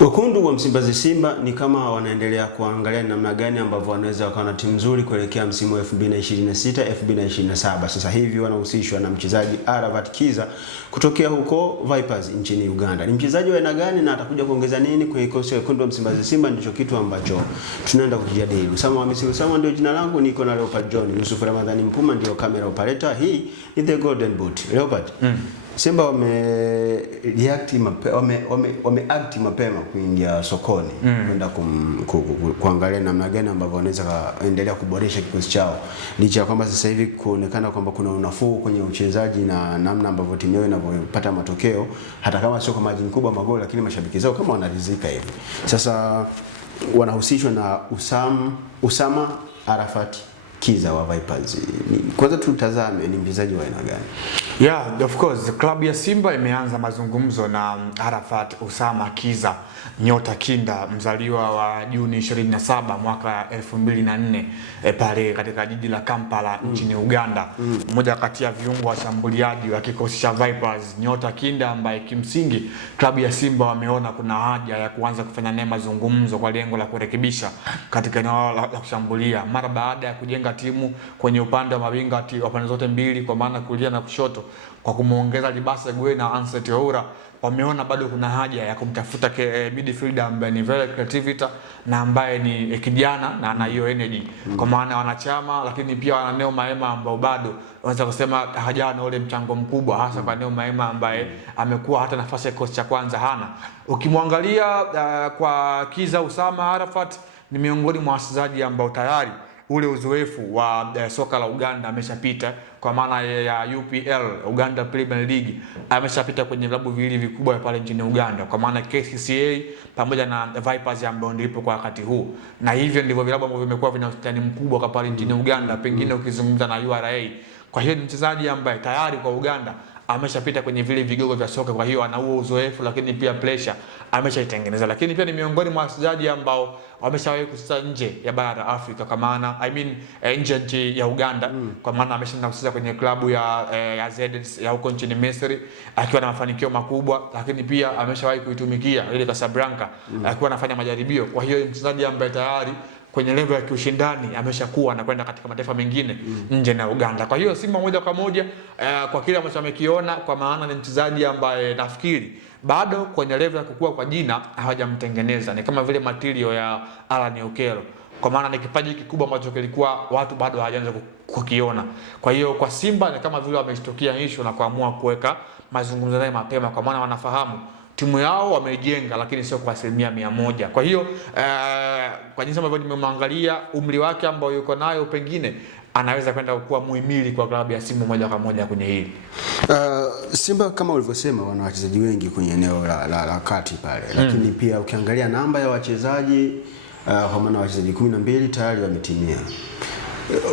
Wekundu wa Msimbazi Simba ni kama wanaendelea kuangalia namna gani ambavyo wanaweza wakawa na timu nzuri kuelekea msimu wa 2026 2027. Sasa hivi wanahusishwa na mchezaji Aravat Kiza kutokea huko Vipers nchini Uganda. Ni mchezaji wa aina gani na atakuja kuongeza nini kwenye kikosi cha Wekundu wa Msimbazi Simba, ndicho kitu ambacho tunaenda kujadili. Usama wa Misri Usama ndio jina langu, niko na Leopard John. Yusuf Ramadhani Mpuma ndio camera operator. Hii ni The Golden Boot. Leopard. Simba wameact mapema kuingia sokoni kwenda kuangalia namna gani ambavyo wanaweza kaendelea kuboresha kikosi chao, licha ya kwamba sasa hivi kuonekana kwamba kuna unafuu kwenye uchezaji na namna ambavyo timu yao inavyopata matokeo, hata kama sio kwa margin kubwa magoli, lakini mashabiki zao kama wanaridhika hivi. Sasa wanahusishwa na Usama Arafat Kiza wa Vipers. Kwanza tutazame ni mchezaji wa aina gani? Yeah, of course, klabu ya Simba imeanza mazungumzo na Arafat Usama Kiza, nyota kinda, mzaliwa wa Juni 27 mwaka 2004 pale katika jiji la Kampala nchini Uganda. Mmoja kati ya viungo washambuliaji wa kikosi cha Vipers, nyota kinda ambaye kimsingi klabu ya Simba wameona kuna haja ya kuanza kufanya naye mazungumzo kwa lengo la kurekebisha katika eneo la kushambulia mara baada ya kujenga timu kwenye upande wa mawinga wa pande zote mbili, kwa maana kulia na kushoto, kwa kumuongeza Libasa Gwe na Anseti Oura. Wameona bado kuna haja ya kumtafuta midfielder ambaye ni very creativity na ambaye ni kijana na ana hiyo energy, kwa maana wanachama, lakini pia wana Neo Maema ambao bado wanaweza kusema hajana ule mchango mkubwa, hasa kwa Neo Maema ambaye amekuwa hata nafasi ya kikosi cha kwanza hana. Ukimwangalia kwa Kiza Usama Arafat ni miongoni mwa wachezaji ambao tayari ule uzoefu wa soka la Uganda ameshapita, kwa maana ya UPL, Uganda Premier League, ameshapita kwenye vilabu viwili vikubwa pale nchini Uganda, kwa maana KCCA pamoja na Vipers ambao ndipo kwa wakati huu, na hivyo ndivyo vilabu ambavyo vimekuwa vina ustani mkubwa kwa pale nchini Uganda, pengine ukizungumza na URA. Kwa hiyo ni mchezaji ambaye tayari kwa Uganda ameshapita kwenye vile vigogo vya soka, kwa hiyo ana huo uzoefu, lakini pia pressure ameshaitengeneza. Lakini pia ni miongoni mwa wachezaji ambao wameshawahi kucheza nje ya bara la Afrika, kwa maana nje ya Uganda, kwa maana ameshaenda kucheza kwenye klabu ya ZS ya huko nchini Misri akiwa na mafanikio makubwa, lakini pia ameshawahi kuitumikia ile Casablanca akiwa anafanya majaribio. Kwa hiyo mchezaji ambaye tayari kwenye level ya kiushindani ameshakuwa na kwenda katika mataifa mengine nje na Uganda. Kwa hiyo Simba moja kwa moja kwa kile ambacho amekiona, kwa maana ni mchezaji ambaye nafikiri bado kwenye level ya kukua kwa jina hawajamtengeneza. Ni kama vile material ya Alan Okello, kwa maana ni kipaji kikubwa ambacho kilikuwa watu bado hawajaanza kukiona. Kwa hiyo kwa Simba ni kama vile wameshtukia issue na kuamua kuweka mazungumzo naye mapema, kwa maana wanafahamu timu yao wameijenga, lakini sio kwa 100%. Kwa hiyo kwa jinsi ambavyo nimemwangalia, umri wake ambao yuko nayo, pengine anaweza kwenda kuwa muhimili kwa klabu ya Simba moja kwa moja kwenye hili. Simba kama ulivyosema wana wachezaji wengi kwenye eneo la kati pale, lakini pia ukiangalia namba ya wachezaji kwa maana wachezaji 12 tayari wametimia.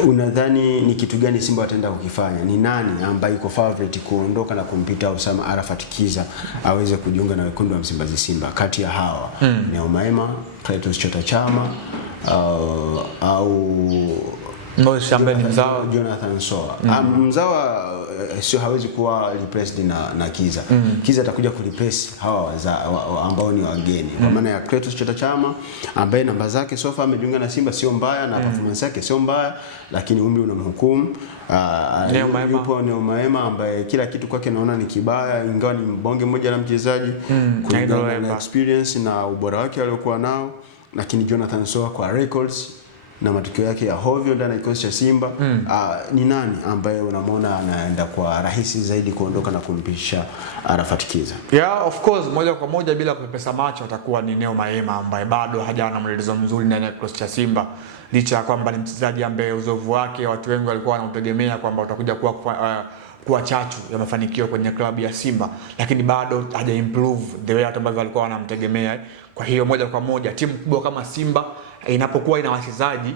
Unadhani ni kitu gani Simba wataenda kukifanya? Ni nani ambaye yuko favorite kuondoka na kumpita Usama Arafat Kiza aweze kujiunga na Wekundu wa Msimbazi Simba kati ya hawa? Neo Maema, Clatous Chota Chama au Jonathan Soa. Mzawa sio hawezi kuwa replaced na Kiza. Kiza atakuja kureplace hawa ambao ni wageni. Kwa maana ya Clatous Chota Chama ambaye namba zake sofa amejiunga na Simba sio mbaya na performance yake sio mbaya, lakini umri unamhukumu. Yupo Neo Maema ambaye kila kitu kwake naona ni kibaya, ingawa ni mbonge mmoja la mchezaji kulingana na experience na ubora wake aliokuwa nao, lakini Jonathan Soa kwa records na matukio yake ya hovyo ndani ya kikosi cha Simba, ni nani ambaye unamwona anaenda kwa rahisi zaidi kuondoka na kumpisha Arafat Kiza? Yeah, of course, moja kwa moja bila kupepesa macho atakuwa ni Neo Maema ambaye bado hajana mlelezo mzuri ndani ya kikosi cha Simba, licha ya kwamba ni mchezaji ambaye uzoefu wake watu wengi walikuwa wanamtegemea kwamba utakuja kuwa chachu ya mafanikio kwenye klabu ya Simba, lakini bado haja improve the way ambavyo walikuwa wanamtegemea. Kwa hiyo moja kwa moja timu kubwa kama Simba inapokuwa ina wachezaji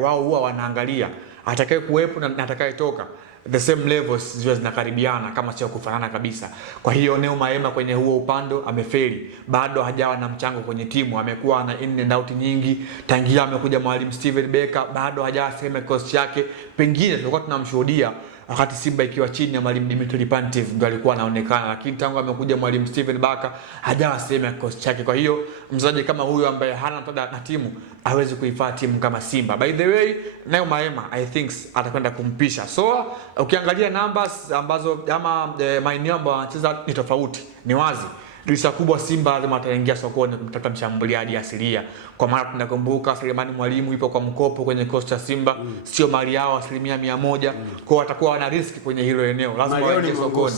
wao huwa wanaangalia atakaye kuwepo na atakaye toka the same levels ziwe zinakaribiana, kama sio kufanana kabisa. Kwa hiyo Neo Maema kwenye huo upando amefeli, bado hajawa na mchango kwenye timu, amekuwa na in and out nyingi tangia amekuja mwalimu Steven Becker, bado hajasema coach yake. Pengine tulikuwa tunamshuhudia wakati Simba ikiwa chini ya mwalimu Dimitri Pantev ndio alikuwa anaonekana, lakini tangu amekuja mwalimu Steven Barker hajawa sehemu ya kikosi chake. Kwa hiyo mchezaji kama huyu ambaye hana msaada na timu hawezi kuifaa timu kama Simba. By the way, Neo Maema I think atakwenda kumpisha. So ukiangalia numbers ambazo ama maeneo ambayo anacheza ni tofauti, ni wazi dirisha kubwa Simba lazima ataingia sokoni kumtafuta mshambuliaji asilia. Kwa maana tunakumbuka Selemani Mwalimu yupo kwa mkopo kwenye kosti cha Simba, sio mali yao 100%. Kwa watakuwa wana risk kwenye hilo eneo, lazima waingie sokoni.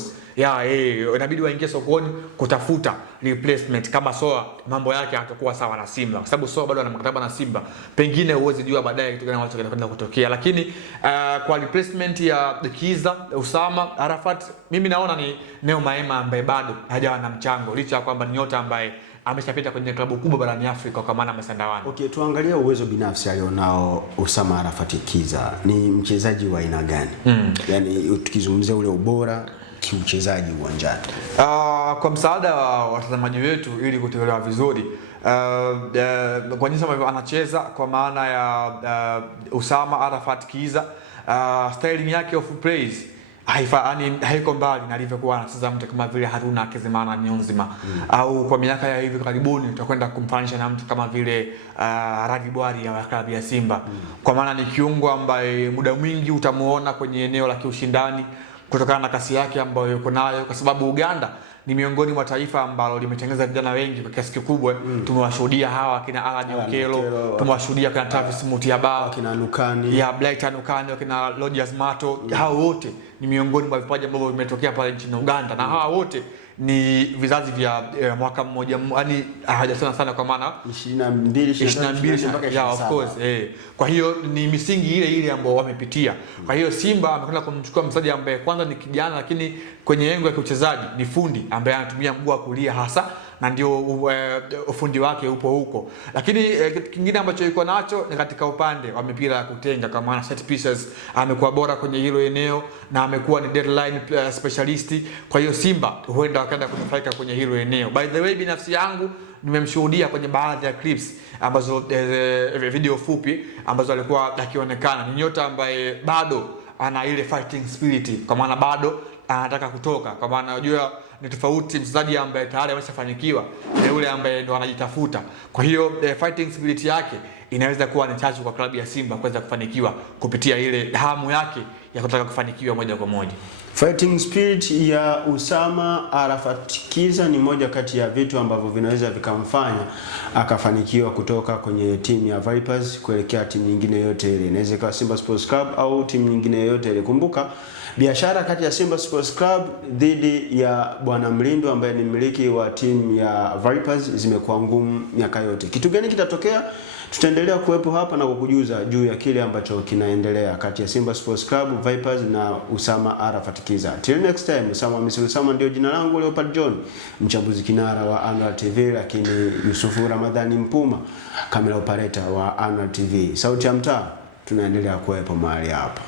Inabidi waingie sokoni kutafuta replacement. Kama Soa mambo yake hatakuwa sawa na Simba, kwa sababu Soa bado ana mkataba na Simba, pengine huwezi jua baadaye kitu gani ambacho kitakwenda kutokea. Lakini kwa replacement ya Kiza, Usama, Arafat, mimi naona ni Neo Maema ambaye bado hajawa na mchango, licha ya kwamba ni nyota ambaye ameshapita kwenye klabu kubwa barani Afrika kwa maana Masandawana. Okay, tuangalie uwezo binafsi alionao Usama Arafat Kiza. Ni mchezaji wa aina gani? Yaani tukizungumzia ule ubora kiuchezaji uwanjani. Kwa msaada wa watazamaji wetu ili kutuelewa vizuri, kwa jinsi ambavyo anacheza kwa maana ya Usama Arafat Kiza, styling yake of plays haiko mbali na alivyokuwa anacheza mtu kama vile Haruna Akizimana Nyonzima, au kwa miaka ya hivi karibuni tutakwenda kumfanisha na mtu kama vile Radi Bwari ya klabu ya Simba. Kwa maana ni kiungo ambaye muda mwingi utamuona kwenye eneo la kiushindani kutokana na kasi yake ambayo yuko nayo, kwa sababu Uganda ni miongoni mwa taifa ambalo limetengeneza vijana wengi kwa kiasi kikubwa. Tumewashuhudia hawa kina Alan Okello, tumewashuhudia kina Travis Mutiaba, kina Nukani, Blighton Nukani, kina Rogers Mato. Hao wote ni miongoni mwa vipaji ambavyo vimetokea pale nchini Uganda, na hawa wote ni vizazi vya mwaka mmoja, yani hajasana sana kwa maana 22 mpaka of course. Kwa hiyo ni misingi ile ile ambayo wamepitia. Kwa hiyo Simba amekwenda kumchukua mchezaji ambaye kwanza ni kijana, lakini kwenye engo ya uchezaji ni fundi ambaye anatumia mguu wa kulia hasa, na ndio ufundi wake upo huko. Lakini kitu kingine ambacho yuko nacho ni katika upande wa mipira ya kutenga, kwa maana set pieces amekuwa bora kwenye hilo eneo na amekuwa ni deadline specialist. Kwa hiyo Simba huenda wakaenda kunufaika kwenye hilo eneo. By the way, binafsi yangu nimemshuhudia kwenye baadhi ya clips ambazo video fupi ambazo alikuwa akionekana. Ni nyota ambaye bado ana ile fighting spirit, kwa maana bado anataka kutoka, kwa maana unajua ni tofauti mchezaji ambaye tayari ameshafanikiwa na yule ambaye ndo anajitafuta. Kwa hiyo fighting spirit yake inaweza kuwa ni chachu kwa klabu ya Simba kuweza kufanikiwa kupitia ile hamu yake ya kutaka kufanikiwa moja kwa moja. Fighting spirit ya Usama Arafat Kiza ni moja kati ya vitu ambavyo vinaweza vikamfanya akafanikiwa kutoka kwenye timu ya Vipers kuelekea timu nyingine yote ile. Inaweza kuwa Simba Sports Club au timu nyingine yote ile. Kumbuka biashara kati ya Simba Sports Club dhidi ya Bwana Mlindo ambaye ni mmiliki wa timu ya Vipers zimekuwa ngumu miaka yote. Kitu gani kitatokea? Tutaendelea kuwepo hapa na kukujuza juu ya kile ambacho kinaendelea kati ya Simba Sports Club, Vipers na Usama Arafat Kiza. Till next time, Usama ndio jina langu, Leopard John, mchambuzi kinara wa Anwar TV, lakini Yusufu Ramadhani Mpuma, camera operator wa Anwar TV. Sauti ya mtaa, tunaendelea kuwepo mahali hapa.